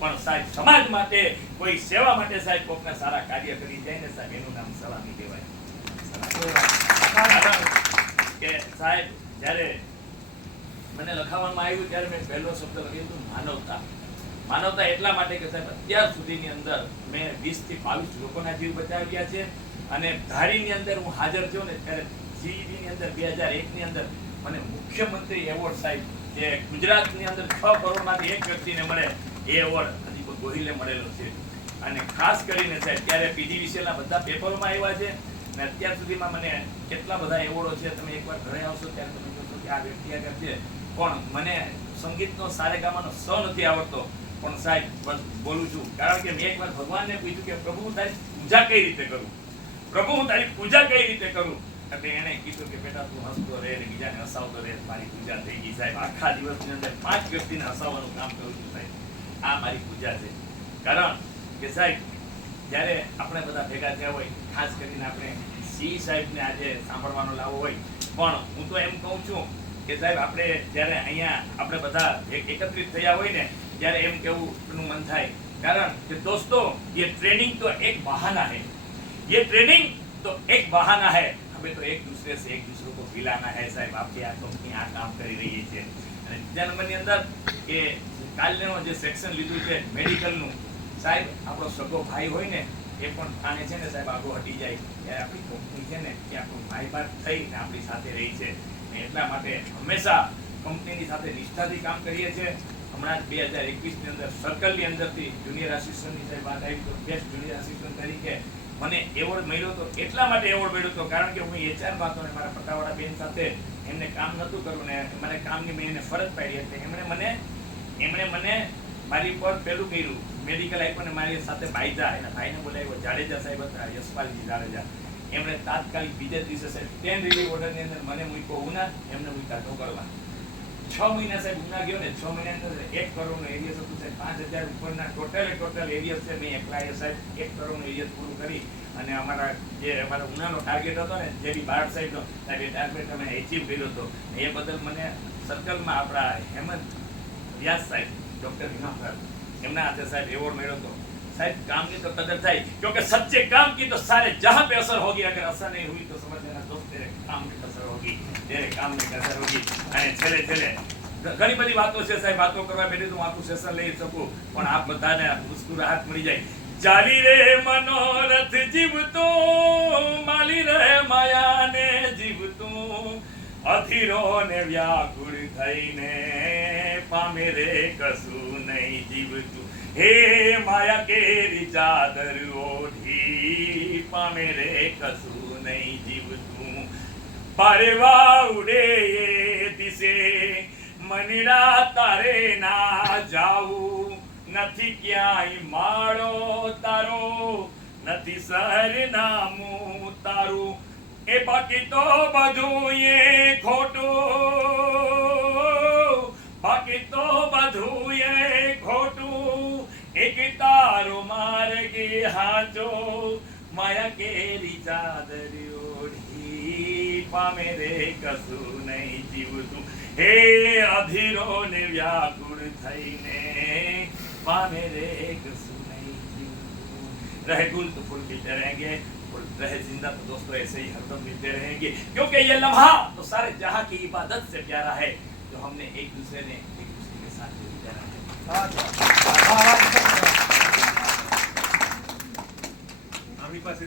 પણ સાહેબ સમાજ માટે કોઈ સેવા માટે સાહેબ કોકના સારા કાર્ય કરી જાય ને સાહેબ એનું નામ સલામી કહેવાય. કે સાહેબ જ્યારે મને લખાવવામાં આવ્યું ત્યારે મેં પહેલો શબ્દ લખ્યો હતો માનવતા. માનવતા એટલા માટે કે સાહેબ અત્યાર સુધીની અંદર મેં 20 થી 22 લોકોના જીવ બચાવ્યા છે અને ધારીની અંદર હું હાજર થયો ને ત્યારે જીઈબી ની અંદર 2001 ની અંદર મને મુખ્યમંત્રી એવોર્ડ સાહેબ જે ગુજરાતની અંદર 6 કરોડમાંથી એક વ્યક્તિને મળે એ એવોર્ડ હજી ગોહિલે મળેલો છે. અને ખાસ કરીને સાહેબ ત્યારે પીજીવીસીએલના બધા પેપરોમાં આવ્યા છે અને અત્યાર સુધીમાં મને કેટલા બધા એવોર્ડો છે. તમે એકવાર ઘરે આવશો ત્યારે તમે જોશો કે આ વ્યક્તિ આગળ છે પણ મને સંગીતનો સારેગામાનો સ નથી આવડતો પણ સાહેબ બોલું છું કારણ કે મેં એકવાર ભગવાનને પૂછ્યું કે પ્રભુ હું તારી પૂજા કઈ રીતે કરું, પ્રભુ હું તારી પૂજા કઈ રીતે કરું. એટલે એને કીધું કે બેટા તું હસતો રહે ને બીજાને હસાવતો રહે, મારી પૂજા થઈ ગઈ સાહેબ. આખા દિવસની અંદર 5 વ્યક્તિને હસાવવાનું કામ કરું છું સાહેબ. આ મારી પૂજા છે. કારણ કે સાહેબ જ્યારે આપણે બધા ભેગા થયા હોય, ખાસ કરીને આપણે સી સાહેબને આજે સાંભળવાનો લાવો હોય, પણ હું તો એમ કહું છું કે સાહેબ આપણે જ્યારે અહીંયા આપણે બધા એકત્રિત થયા હોય ને ત્યારે એમ કેવું મન થાય કારણ કે દોસ્તો ये ट्रेनिंग तो एक बहाना है, ये ट्रेनिंग तो एक बहाना है, हमें तो एक दूसरे से एक दूसरे को मिलाना है साहब. आपकी આ કંપની આ કામ કરી રહી છે અને બીજા નંબરની અંદર કે કાલનો જે સેક્શન લીધું છે મેડિકલનું સાહેબ આપણો સગો ભાઈ હોય ને એ પણ આને છે ને સાહેબ આગો હટી જાય ત્યારે આપણી કંપની છે ને એ આપણું ભાઈ બાપ થઈને આપણી સાથે રહી છે. એટલા માટે હંમેશા કંપનીની સાથે નિષ્ઠાથી કામ કરીએ છીએ. હમણાં 2021 ની અંદર સર્કલની અંદરથી જુનિયર આસિસ્ટન્ટની સાહેબ વાત આવી તો બેસ્ટ જુનિયર આસિસ્ટન્ટ તરીકે મને એવોર્ડ મળ્યો હતો. એટલા માટે એવોર્ડ મળ્યો હતો કારણ કે હું એચઆર માં હતો ને મારા પટાવાળા બેન સાથે એમને કામ નહોતું કરવું ને મને કામની મેં એને ફરજ પાડી એટલે એમણે મને મારી પર પેલું કર્યું મેડિકલ આપ્યું ને મારી સાથે બાયજા એના ભાઈને બોલાવ્યો જાડેજા સાહેબ હતા યશપાલજી જાડેજા. એમણે તાત્કાલિક બીજા દિવસે સાહેબ 10 રિલીવ ઓર્ડરની અંદર મને મૂક્યો ઉના, એમને મૂક્યા ઢોકળમાં. 6 મહિના સાહેબ ઉના ગયો ને 6 મહિના અંદર 1 કરોડનો એરિયસ હતું સાહેબ. 5000 ઉપરના ટોટલ એરિયસ છે મેં એકલાએ સાહેબ 1 કરોડનો એરિયસ પૂરું કરી અને અમારા ઉનાનો ટાર્ગેટ હતો ને જે બી બારડ સાહેબનો સાહેબ એ ટાર્ગેટ અમે એચીવ કર્યો હતો. એ બદલ મને સર્કલમાં આપણા હેમંત વ્યાસ સાહેબ ડોક્ટર હિમાફર એમના હાથે સાહેબ એવોર્ડ મળ્યો હતો. साहब काम की तो कदर થાય क्योंकि सच्चे काम की तो सारे जहां पे असर होगी, अगर असर नहीं हुई तो समझ लेना दोस्त तेरे काम में असर होगी, तेरे काम में असर होगी. અને છેલ્લે ઘણી બધી વાતો છે સાહેબ, વાતો કરવા બેઠી તો હું આખું સેશન લઈ શકું પણ આપ બધાને મુસ્કુરાહટ મળી જાય. ચાલી રે મનોરથ જીવતો માલી રે માયાને જીવતો અધીરો ને વ્યાકુળ થઈને પામે રે કશું નહીં જીવતું. हे माया केरी चादर ओढ़ी पामे रे कसू नहीं जीवतू. पारेवा उड़े ये दिसे मनीड़ा तारे ना जाऊं, નથી ક્યાંય માળો તારો નથી શહેર નામું તારું એ બાકી તો બધું એ ખોટું, બાકી તો બધું એ ખોટું. એક તારો માર્ગે હાચો માયા કેરી ચાદર ઓઢી પામે રે કશું નહીં જીવતું. હે અધીરો ને વ્યાકુળ થઈને पामे रे कसूं नहीं जीवतू. रहे गुल तो फूल खिलते रहेंगे, रहे जिंदा तो दोस्तों ऐसे ही हरदम मिलते रहेंगे क्योंकि ये लम्हा तो सारे जहां की इबादत से प्यारा है जो हमने एक दूसरे के साथ गुजारा है. हमारी पास